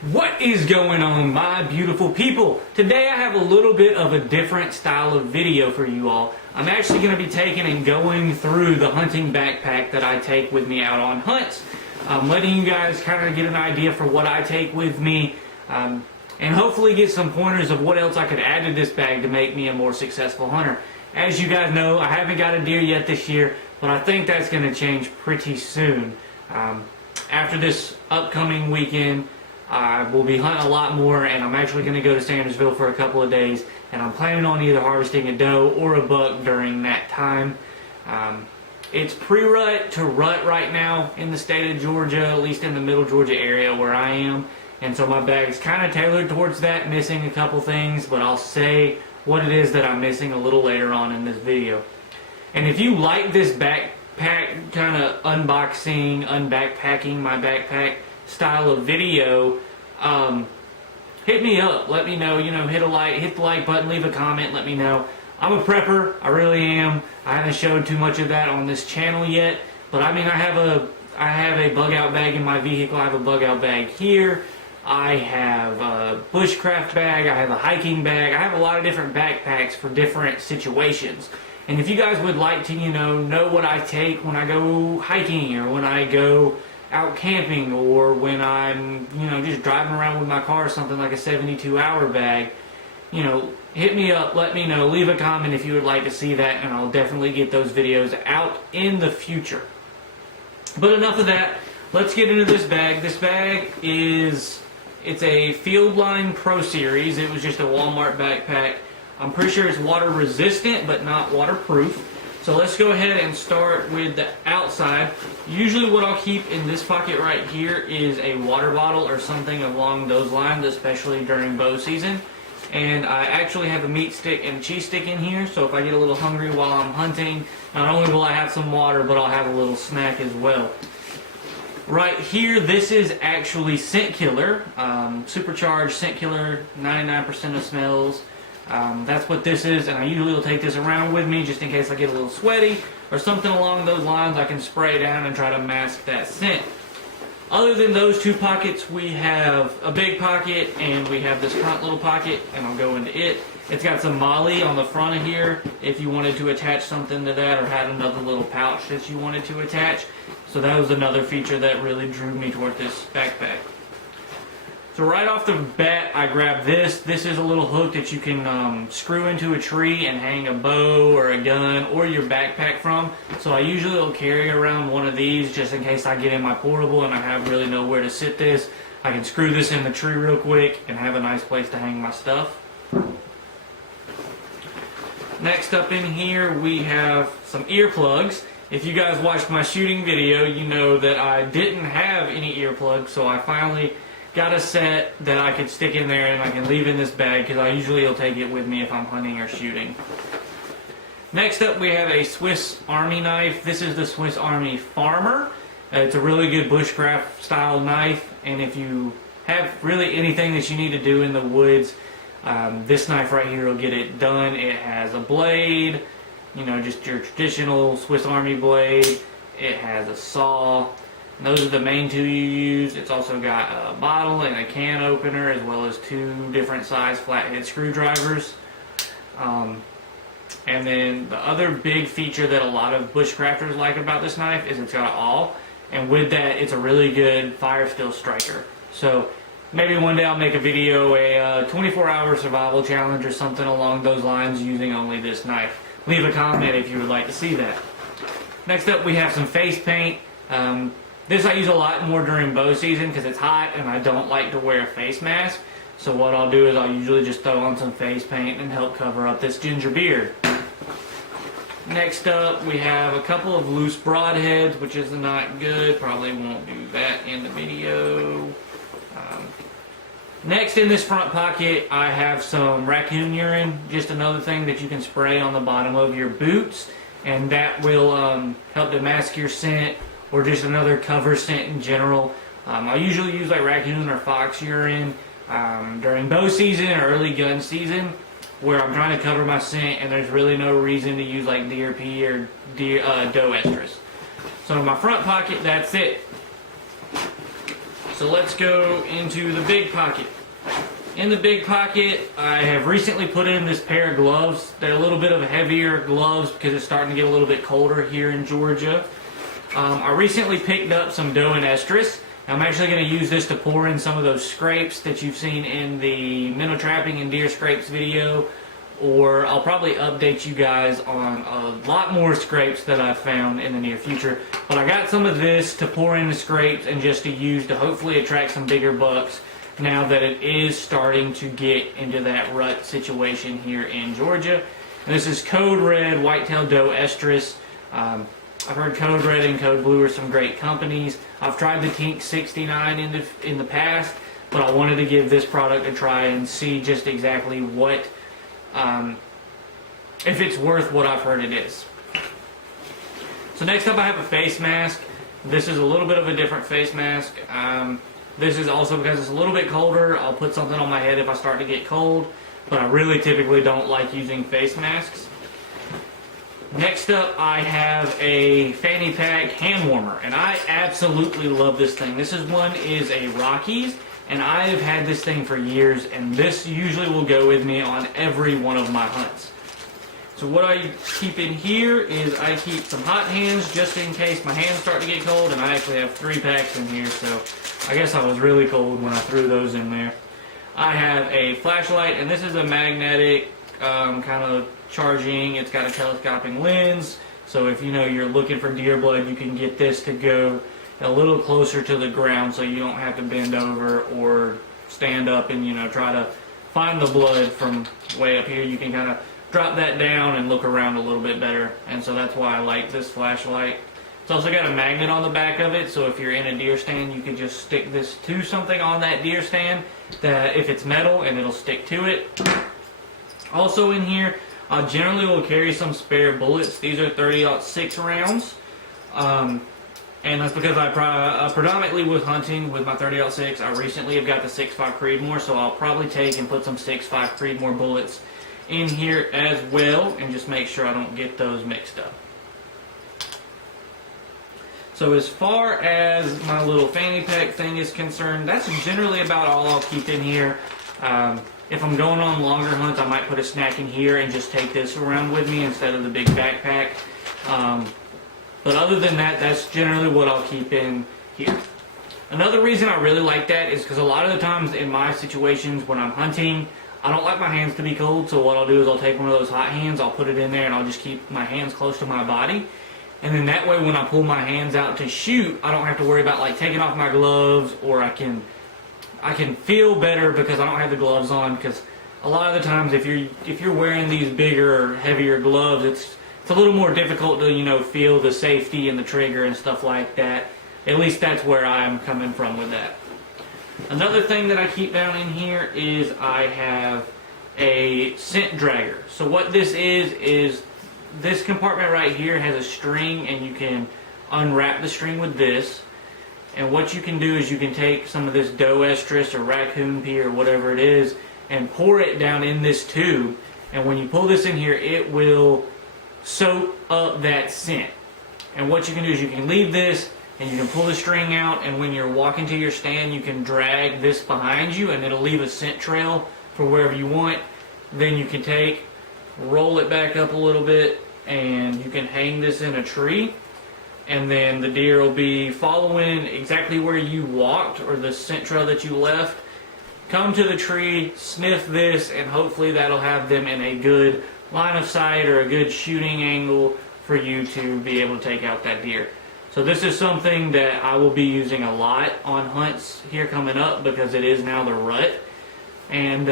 What is going on, my beautiful people? Today I have a little bit of a different style of video for you all. I'm actually going to be taking and going through the hunting backpack that I take with me out on hunts. I'm letting you guys kind of get an idea for what I take with me, and hopefully get some pointers of what else I could add to this bag to make me a more successful hunter. As you guys know, I haven't got a deer yet this year, but I think that's going to change pretty soon. After this upcoming weekend, I will be hunting a lot more, and I'm actually going to go to Sandersville for a couple of days, and I'm planning on either harvesting a doe or a buck during that time. It's pre-rut to rut right now in the state of Georgia, at least in the middle Georgia area where I am, and so my bag's kind of tailored towards that, missing a couple things, but I'll say what it is that I'm missing a little later on in this video. And if you like this backpack kind of unboxing, unbackpacking my backpack style of video, hit me up, let me know, hit the like button, leave a comment, let me know. I'm a prepper, I really am. I haven't showed too much of that on this channel yet, but I mean, I have a bug out bag in my vehicle, I have a bug out bag here, I have a bushcraft bag, I have a hiking bag, I have a lot of different backpacks for different situations. And if you guys would like to, know what I take when I go hiking or when I go out camping or when I'm, just driving around with my car, something like a 72-hour bag, hit me up, let me know, leave a comment if you would like to see that, and I'll definitely get those videos out in the future. But enough of that, let's get into this bag. This bag it's a Fieldline Pro Series. It was just a Walmart backpack. I'm pretty sure it's water resistant, but not waterproof. So let's go ahead and start with the outside. Usually what I'll keep in this pocket right here is a water bottle or something along those lines, especially during bow season. And I actually have a meat stick and a cheese stick in here, so if I get a little hungry while I'm hunting, not only will I have some water, but I'll have a little snack as well. Right here, this is actually Scent Killer, supercharged Scent Killer, 99% of smells. That's what this is, and I usually will take this around with me just in case I get a little sweaty or something along those lines. I can spray down and try to mask that scent. Other than those two pockets, we have a big pocket and we have this front little pocket, and I'll go into it. It's got some MOLLE on the front of here if you wanted to attach something to that or had another little pouch that you wanted to attach. So that was another feature that really drew me toward this backpack. So right off the bat, I grabbed this. This is a little hook that you can screw into a tree and hang a bow or a gun or your backpack from. So I usually will carry around one of these just in case I get in my portable and I have really nowhere to sit this. I can screw this in the tree real quick and have a nice place to hang my stuff. Next up in here, we have some earplugs. If you guys watched my shooting video, you know that I didn't have any earplugs, so I finally got a set that I could stick in there and I can leave in this bag because I usually will take it with me if I'm hunting or shooting. Next up, we have a Swiss Army knife. This is the Swiss Army Farmer. It's a really good bushcraft style knife, and if you have really anything that you need to do in the woods, this knife right here will get it done. It has a blade, just your traditional Swiss Army blade. It has a saw. And those are the main two you use. It's also got a bottle and a can opener, as well as two different size flathead screwdrivers. And then the other big feature that a lot of bushcrafters like about this knife is it's got an awl, and with that, it's a really good fire still striker. So maybe one day I'll make a video, a 24-hour survival challenge or something along those lines using only this knife. Leave a comment if you would like to see that. Next up, we have some face paint. This I use a lot more during bow season because it's hot and I don't like to wear a face mask. So what I'll do is I'll usually just throw on some face paint and help cover up this ginger beard. Next up, we have a couple of loose broadheads, which is not good. Probably won't do that in the video. Next, in this front pocket, I have some raccoon urine. Just another thing that you can spray on the bottom of your boots, and that will help to mask your scent, or just another cover scent in general. I usually use like raccoon or fox urine during bow season or early gun season, where I'm trying to cover my scent and there's really no reason to use like deer pee or doe estrus. So in my front pocket, that's it. So let's go into the big pocket. In the big pocket, I have recently put in this pair of gloves. They're a little bit of heavier gloves because it's starting to get a little bit colder here in Georgia. I recently picked up some dough and estrus. I'm actually going to use this to pour in some of those scrapes that you've seen in the minnow trapping and deer scrapes video, or I'll probably update you guys on a lot more scrapes that I've found in the near future. But I got some of this to pour in the scrapes and just to use to hopefully attract some bigger bucks now that it is starting to get into that rut situation here in Georgia. And this is Code Red Whitetail Doe Estrus. I've heard Code Red and Code Blue are some great companies. I've tried the Tink 69 in the past, but I wanted to give this product a try and see just exactly what, if it's worth what I've heard it is. So next up I have a face mask. This is a little bit of a different face mask. This is also because it's a little bit colder. I'll put something on my head if I start to get cold, but I really typically don't like using face masks. Next up, I have a fanny pack hand warmer, and I absolutely love this thing. This one is a Rockies, and I have had this thing for years, and this usually will go with me on every one of my hunts. So what I keep in here is I keep some hot hands just in case my hands start to get cold, and I actually have 3 packs in here, so I guess I was really cold when I threw those in there. I have a flashlight, and this is a magnetic kind of charging. It's got a telescoping lens, so if you're looking for deer blood, you can get this to go a little closer to the ground so you don't have to bend over or stand up and try to find the blood from way up here. You can kind of drop that down and look around a little bit better, and so that's why I like this flashlight. It's also got a magnet on the back of it, so if you're in a deer stand, you can just stick this to something on that deer stand, that if it's metal, and it'll stick to it. Also in here, I generally will carry some spare bullets. These are 30-06 rounds, and that's because I predominantly was hunting with my 30-06. I recently have got the 6.5 Creedmoor, so I'll probably take and put some 6.5 Creedmoor bullets in here as well, and just make sure I don't get those mixed up. So as far as my little fanny pack thing is concerned, that's generally about all I'll keep in here. If I'm going on longer hunts, I might put a snack in here and just take this around with me instead of the big backpack. But other than that, that's generally what I'll keep in here. Another reason I really like that is because a lot of the times in my situations when I'm hunting, I don't like my hands to be cold, so what I'll do is I'll take one of those hot hands, I'll put it in there, and I'll just keep my hands close to my body. And then that way when I pull my hands out to shoot, I don't have to worry about taking off my gloves, or I can feel better because I don't have the gloves on, because a lot of the times if you're wearing these bigger, heavier gloves, it's a little more difficult to feel the safety and the trigger and stuff like that. At least that's where I'm coming from with that. Another thing that I keep down in here is I have a scent dragger. So what this is this compartment right here has a string, and you can unwrap the string with this. And what you can do is you can take some of this doe estrus or raccoon pee or whatever it is and pour it down in this tube. And when you pull this in here, it will soak up that scent. And what you can do is you can leave this and you can pull the string out, and when you're walking to your stand, you can drag this behind you and it'll leave a scent trail for wherever you want. Then you can roll it back up a little bit, and you can hang this in a tree, and then the deer will be following exactly where you walked or the scent trail that you left, come to the tree, sniff this, and hopefully that'll have them in a good line of sight or a good shooting angle for you to be able to take out that deer. So this is something that I will be using a lot on hunts here coming up, because it is now the rut, and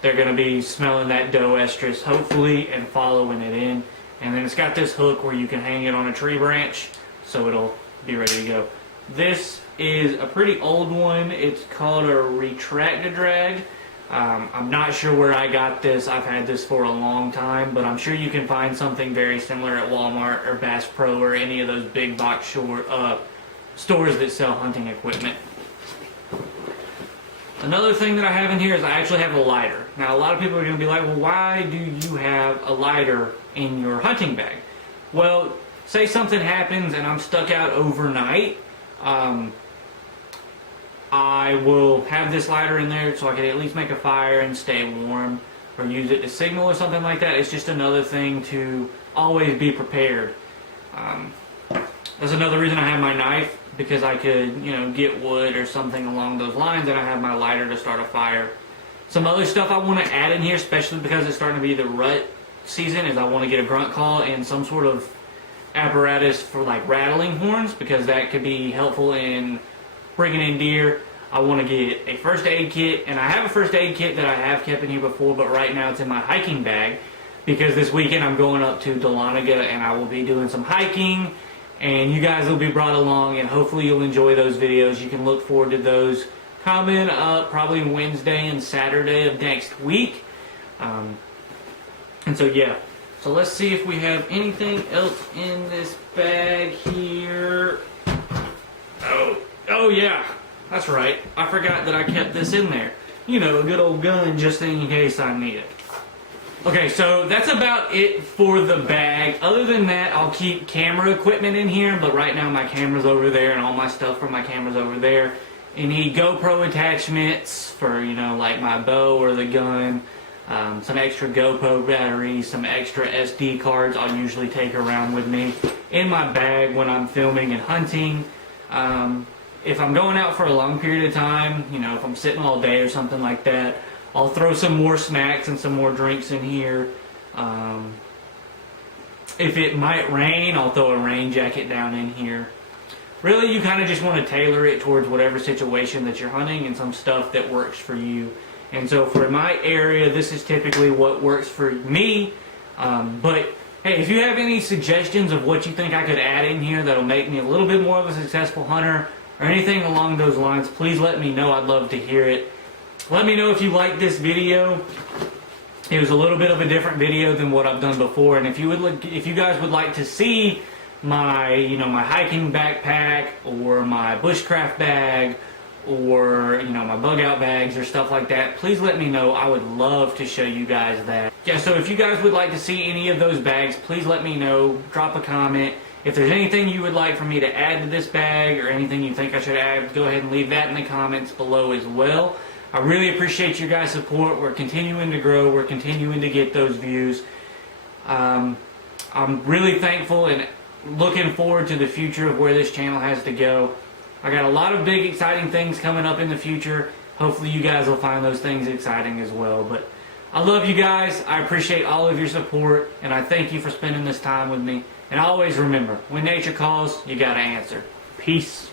they're going to be smelling that doe estrus hopefully and following it in. And then it's got this hook where you can hang it on a tree branch, so it'll be ready to go. This is a pretty old one. It's called a Retract-A-Drag. I'm not sure where I got this. I've had this for a long time, but I'm sure you can find something very similar at Walmart or Bass Pro or any of those big box stores that sell hunting equipment. Another thing that I have in here is I actually have a lighter. Now, a lot of people are going to be like, well, why do you have a lighter in your hunting bag? Well, say something happens and I'm stuck out overnight. I will have this lighter in there so I can at least make a fire and stay warm, or use it to signal or something like that. It's just another thing to always be prepared. That's another reason I have my knife, because I could, get wood or something along those lines, and I have my lighter to start a fire. Some other stuff I want to add in here, especially because it's starting to be the rut season, is I want to get a grunt call and some sort of apparatus for like rattling horns, because that could be helpful in bringing in deer. I want to get a first aid kit, and I have a first aid kit that I have kept in here before, but right now it's in my hiking bag, because this weekend I'm going up to Dahlonega and I will be doing some hiking, and you guys will be brought along, and hopefully you'll enjoy those videos. You can look forward to those coming up probably Wednesday and Saturday of next week. And so yeah, so let's see if we have anything else in this bag here. Oh yeah, that's right. I forgot that I kept this in there. A good old gun just in case I need it. Okay, so that's about it for the bag. Other than that, I'll keep camera equipment in here, but right now my camera's over there and all my stuff for my camera's over there. Any GoPro attachments for, like my bow or the gun, some extra GoPro batteries, some extra SD cards I'll usually take around with me in my bag when I'm filming and hunting. If I'm going out for a long period of time, if I'm sitting all day or something like that, I'll throw some more snacks and some more drinks in here. If it might rain, I'll throw a rain jacket down in here. Really, you kind of just want to tailor it towards whatever situation that you're hunting and some stuff that works for you. And so for my area, this is typically what works for me. But hey, if you have any suggestions of what you think I could add in here that'll make me a little bit more of a successful hunter, or anything along those lines, please let me know. I'd love to hear it. Let me know if you like this video. It was a little bit of a different video than what I've done before, and if you guys would like to see my my hiking backpack, or my bushcraft bag, or my bug out bags or stuff like that, please let me know. I would love to show you guys that. Yeah, so if you guys would like to see any of those bags, please let me know. Drop a comment. If there's anything you would like for me to add to this bag, or anything you think I should add, go ahead and leave that in the comments below as well. I really appreciate your guys' support. We're continuing to grow. We're continuing to get those views. I'm really thankful and looking forward to the future of where this channel has to go. I got a lot of big exciting things coming up in the future. Hopefully you guys will find those things exciting as well. But I love you guys. I appreciate all of your support, and I thank you for spending this time with me. And always remember, when nature calls, you gotta answer. Peace.